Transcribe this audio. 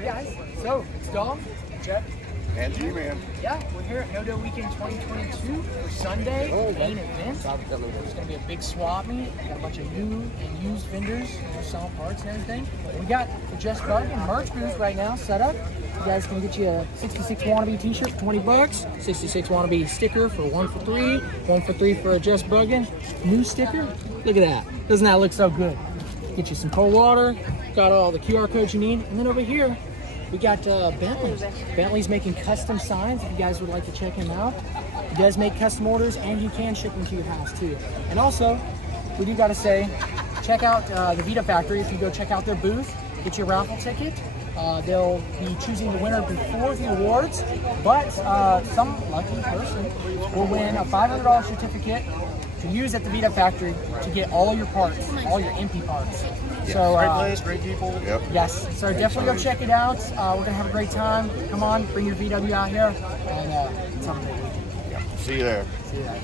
Hey guys, so it's Dom, Jeff, and G-Man. Yeah, we're here at No-Do Weekend 2022 for Sunday main event. It's going to be a big swap meet. We got a bunch of new and used vendors selling parts and everything. We got the Just Buggin merch booth right now set up. You guys can get you a 66 Wannabe t-shirt for 20 bucks, 66 Wannabe sticker for 1 for 3, 1 for 3 for a Just Buggin. New sticker. Look at that. Doesn't that look so good? Get you some cold water. Got all the QR codes you need. And then over here, we got Bentley's. Bentley's making custom signs if you guys would like to check him out. He does make custom orders and you can ship them to your house too. And also, we do gotta say, check out the VDUB Factory. If you go check out their booth, get your raffle ticket. They'll be choosing the winner before the awards, but some lucky person will win a $500 certificate to use at the VDUB Factory to get all your parts, all your EMPI parts. Yeah. So, great place, great people. Yep. Yes, so definitely go check it out. We're gonna have a great time. Come on, bring your VW out here, and let's have a great weekend. Yeah. See you there. See you there.